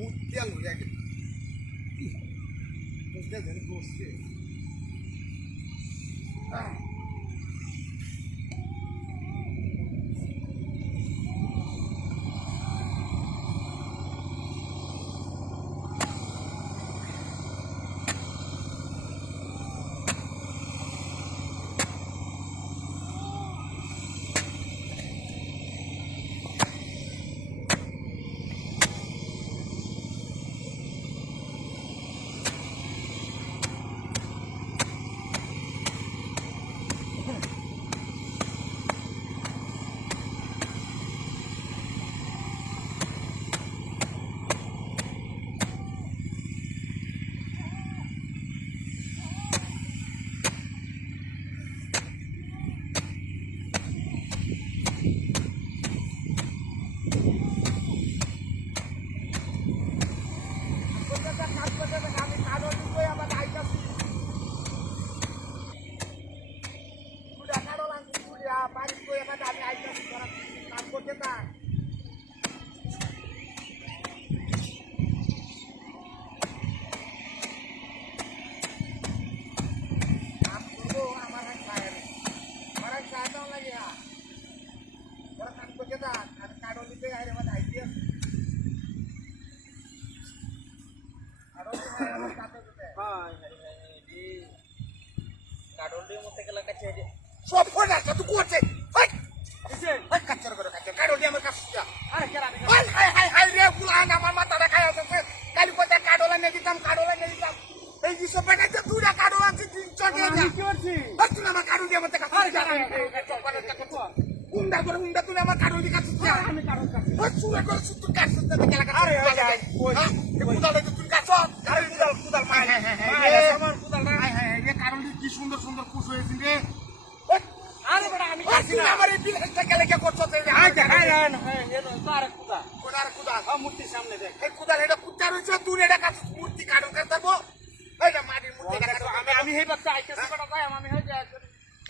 মুতিয়া লইয়া গেল বুঝতে যেন করছে সব ফোন আছে তুই করছে কাচ্চার করে কাচ্চার কাডলি আমার কাছে আরে কেরা হাই হাই হাই রে গুলান আমার মাথাটা খায় আছে কালি কোথা কাডলা নিয়ে দিতাম এই যে সব বানাইতে তুই না কাডলা আছে তিন চটে যা কি করছিস তুই আমার কাডলি আমার কাছে হুন্ডা তুই আমার কাডলি কাছে আমি কাডল কাছে ওই চুরা করে তুই কাছে না কেলা কাছে আরে ওই কুদাল তুই কাছে আরে কুদাল মাই আমার কুদাল না হাই হাই রে কাডলি কি সুন্দর সুন্দর কুশ হয়েছে রে আরে বড় আমি কাছি না আমার এই বিলটা কেলে কে করছস এই হাই হাই হাই এনো তার কুদাল কোনার কুদাল মূর্তির সামনে দেখ এই কুদাল এটা কুত্তা রইছে তুই এটা কাছে মূর্তি কাডল করতাবো এইটা মাটির মূর্তি কাছে আমি হেই বাচ্চা আইতেছি বড় ভাই আমি হই যায়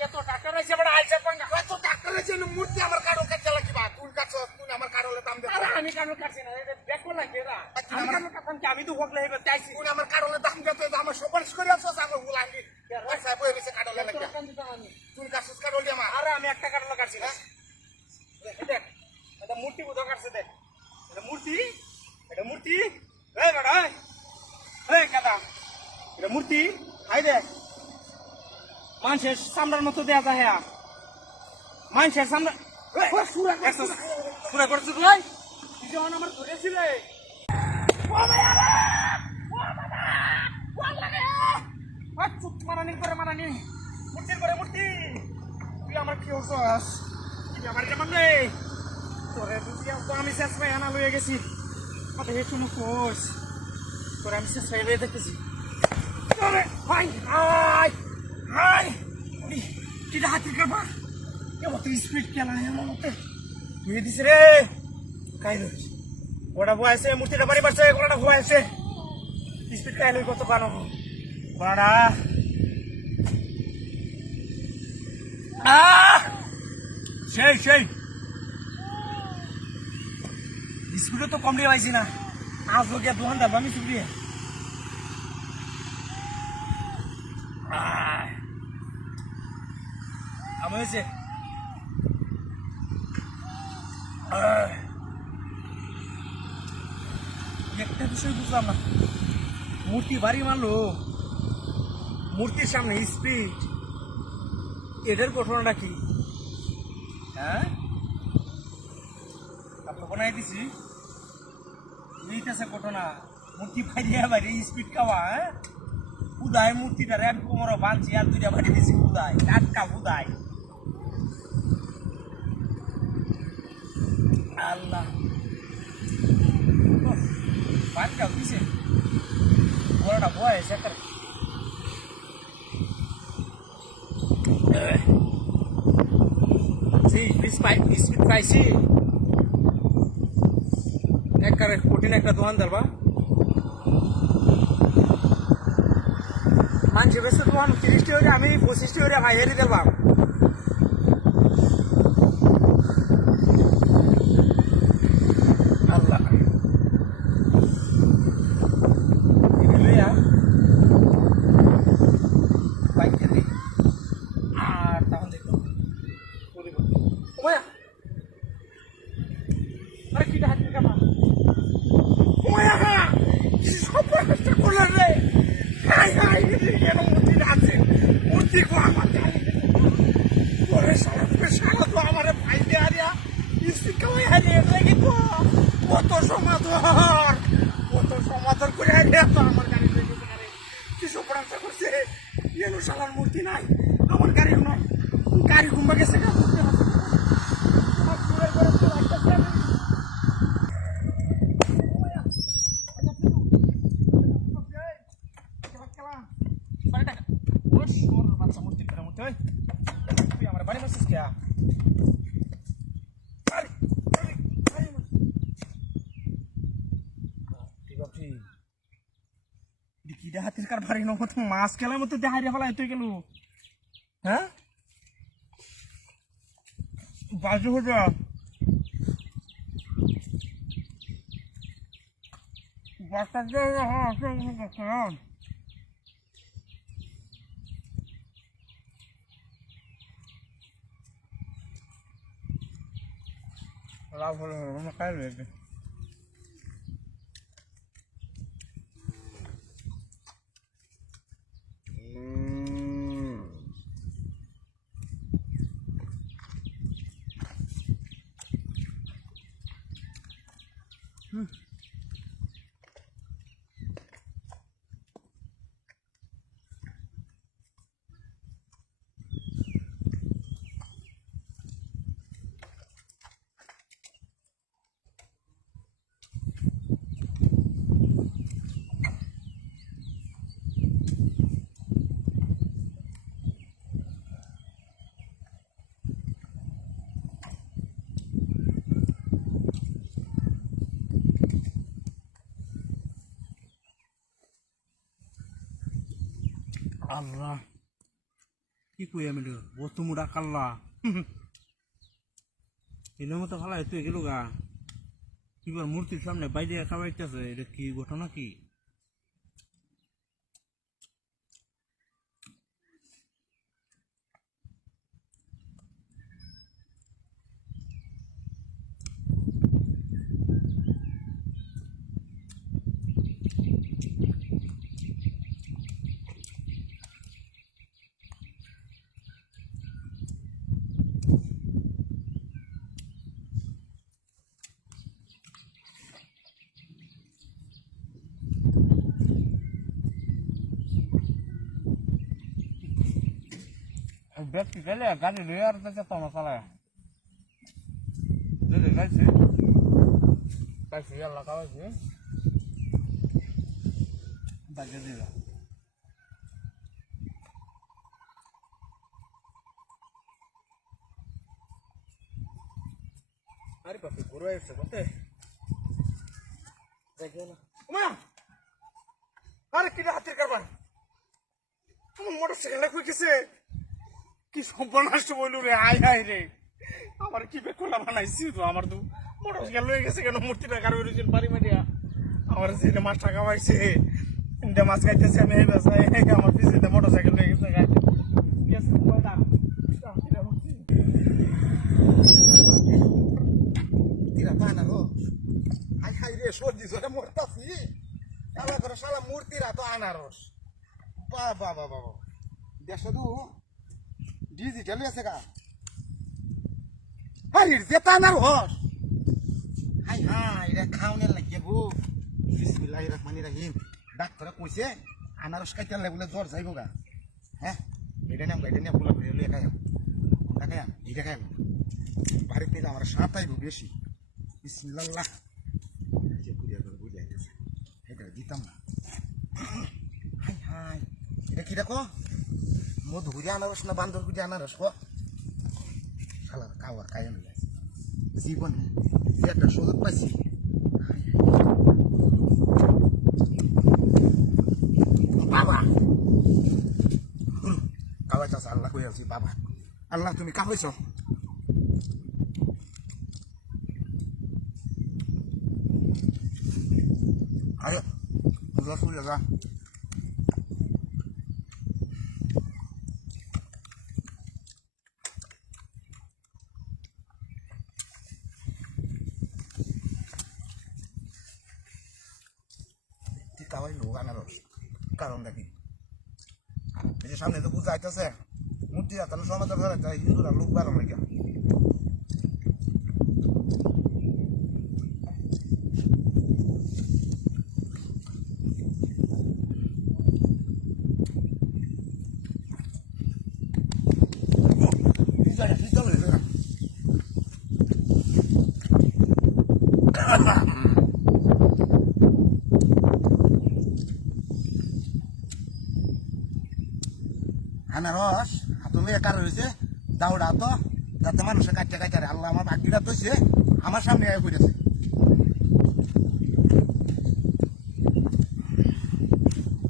কত টাকা রইছে বড় আইছে পাঙ্গা কত টাকা রইছে মূর্তি আমার কাডল করতে লাগি বা তুই কাছে তুই আমার কাডলে দাম দে আরে আমি কাডল করছি না এটা দেখো না কেরা আমি কাডল করতাম কি আমি তো হকলে হেই বাচ্চা আইছি তুই আমার কাডলে দাম দে তো আমার সুপারিশ করে আছস আমার গুলাঙ্গি পয়সা বই বেশি কাডলে লাগি তুই কাছে কাডল দে আমার আরে আমি একটা কাডল করছি না দেখ এটা মূর্তি বুঝা করছে দেখ এটা মূর্তি এই বড় এই কাদা এটা মূর্তি আই দেখ মানুষের সামনের মতো দেয়া যায় মানুষের সামনে পুরা করছো তুই যখন আমার ধরেছিলে মারানি করে মারানি মূর্তির করে মূর্তি তুই আমার কি হচ্ছস তুই আমার কেমন রে তোরে তো আমি শেষ পাই আনা লইয়া গেছি কথা হে শুনো কোস তোরে আমি শেষ পাই লইয়া দেখতেছি হাই হাই হাই কিটা হাতির করবা এত স্পিড খেলা এমন মতে তুই দিছে রে কাইলো ওটা বয়সে মূর্তিটা বাড়ি বাড়ছে কোনটা বয়সে স্পিড কাইলো কত কানো বড়া সেই স্পিডও তো কম দিয়ে পাইছি না আজ লোক দোকান দাম আমি শুক্রিয়া আমি হয়েছে একটা বিষয় বুঝলাম না মূর্তি বাড়ি মারলো মূর্তির সামনে স্পিড এটার ঘটনাটা কি হ্যাঁ আপনার বানাই দিছি এইটাছে ঘটনা মূর্তি বাইরে বাইরে স্পিড খাওয়া হ্যাঁ উদয় মূর্তিটা রেড কোমর বাঁধছি আর দুইটা বাড়ি দিছি উদয় টাটকা উদয় আল্লাহ বাঁধটা দিছে বড়টা বয়স একটা স্পিড পাইছি একবারে কঠিন একটা দোকানদার বা মানুষ বেশি তোমার 30টি হইলে আমি 25টি হইলে ভাই হেরি দিলাম আল্লাহ কেন মূর্তি আছে মূর্তি কো আমার গাড়ি ওরে সারা তো আমার ভাই দিয়ে আরিয়া ইসিকাওই হারিয়ে লাগি তো কত সমাদর করে হারিয়ে তো আমার গাড়ি লেগে গেছে কিছু পড়াশোনা করছে এনো শালার মূর্তি নাই আমার গাড়ি নয় গাড়ি ঘুমা গেছে না হাতির কার ভারী নমত মাছ খেলার মতো দেখাই রে ফেলাই তুই গেল হ্যাঁ বাজু হজা লাভ হলো খাই রয়েছে আল্লাহ কি কই আমি বস্তু মুড়া কাল্লা এর মতো খালা তুই গেল গা কিবার মূর্তির সামনে বাইরে খাওয়াইতেছে এটা কি ঘটনা কি ব্যক্তি গেলে গাড়ি লয়ে আর তো আমার চালায় গাইছে গাইছে আল্লাহ খাওয়াইছে বাজে দিল আরে বাপরে ঘুরে এসে বলতে আরে কিটা হাতের কারবার আমার মোটর সাইকেল কই গেছে কি সর্বনাশ বললু রে আয় রে আমার কি বেকলা বানাইছি তো আমার তো মোটর সাইকেল লয়ে গেছে কেন মূর্তিটা কার ওরিজিন বাড়ি মারিয়া আমার যে মাছ টাকা পাইছে ইন্ডিয়া মাছ খাইতেছে আমি আমার পিছিয়ে মোটর সাইকেল লয়ে গেছে সর্দি জোরে মরতাছি এবার করে শালা মূর্তিরা তো আনারস বাবা বাবা দেশে তো ডিজিটাল আছে গা আরে যেটা আনারস হাই হাই এটা খাওয়ানে লাগিয়ে বউ বিসমিল্লাহির রহমানির রহিম ডাক্তারে কইছে আনারস খাইতে বলে জ্বর যাইব গা হ্যাঁ এটা নিয়ে পোলা করে লইয়া খাই দেখাই এটা খাই বাড়িতে আমার সাঁত আইব বেশি বিসমিল্লাহ দিতাম না হাই হাই এটা কি দেখো মধুরি আনারস না বান্দর গুজি আনারস কো শালার খাওয়ার কায়ন গেছে জীবনে যে একটা সুযোগ পাইছি বাবা কাওয়াইছ আল্লাহ কই আছি বাবা আল্লাহ তুমি কাওয়াইছ আরে শুয়ে যা কাওয়াই লোক আনারস কারণটা কি এই যে সামনে তো পূজা আইতেছে মূর্তি তাহলে সমাজ ঘরে তাই হিন্দুরা লোক বাড়ানো লাগে আনারস হাতলে একার হয়েছে দাউড়া তো যাতে মানুষের কাটতে কাটতে আল্লাহ আমার বাকিটা তৈছে আমার সামনে আয় পড়েছে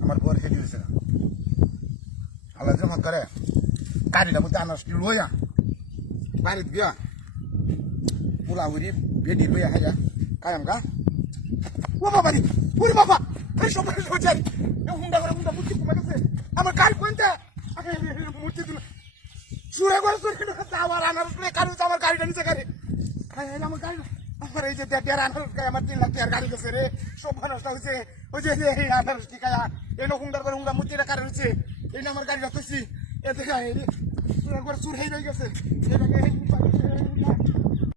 আমার বর হেঁটে হয়েছে না আল্লাহ যখন করে গাড়িটা বলতে আনারস কি লইয়া বাড়িতে গিয়া পুলাউরি বেডি লইয়া হাইয়া কায়াম গা ও বাবা রে ওরে বাবা এই সব সোজাই হুন্ডা করে হুন্ডা বুঝতে কমে গেছে আমার গাড়ি কোনটা মূর্তি দিল সুরে করে সুরে আমার আনারস কারণ আমার গাড়িটা নিচে গাড়ি আমার গাড়ি আমার এই যে দেড় আনারস গায়ে আমার 3 লাখ টাকার গাড়ি গেছে রে সব মানুষ হয়েছে ওই যে এই আনারস কি গায়া এই হুন্ডার করে হুন্ডা মূর্তিটা কারণ হয়েছে এই না আমার গাড়ি রাখতেছি এ দেখা সুরে করে সুর হয়ে গেছে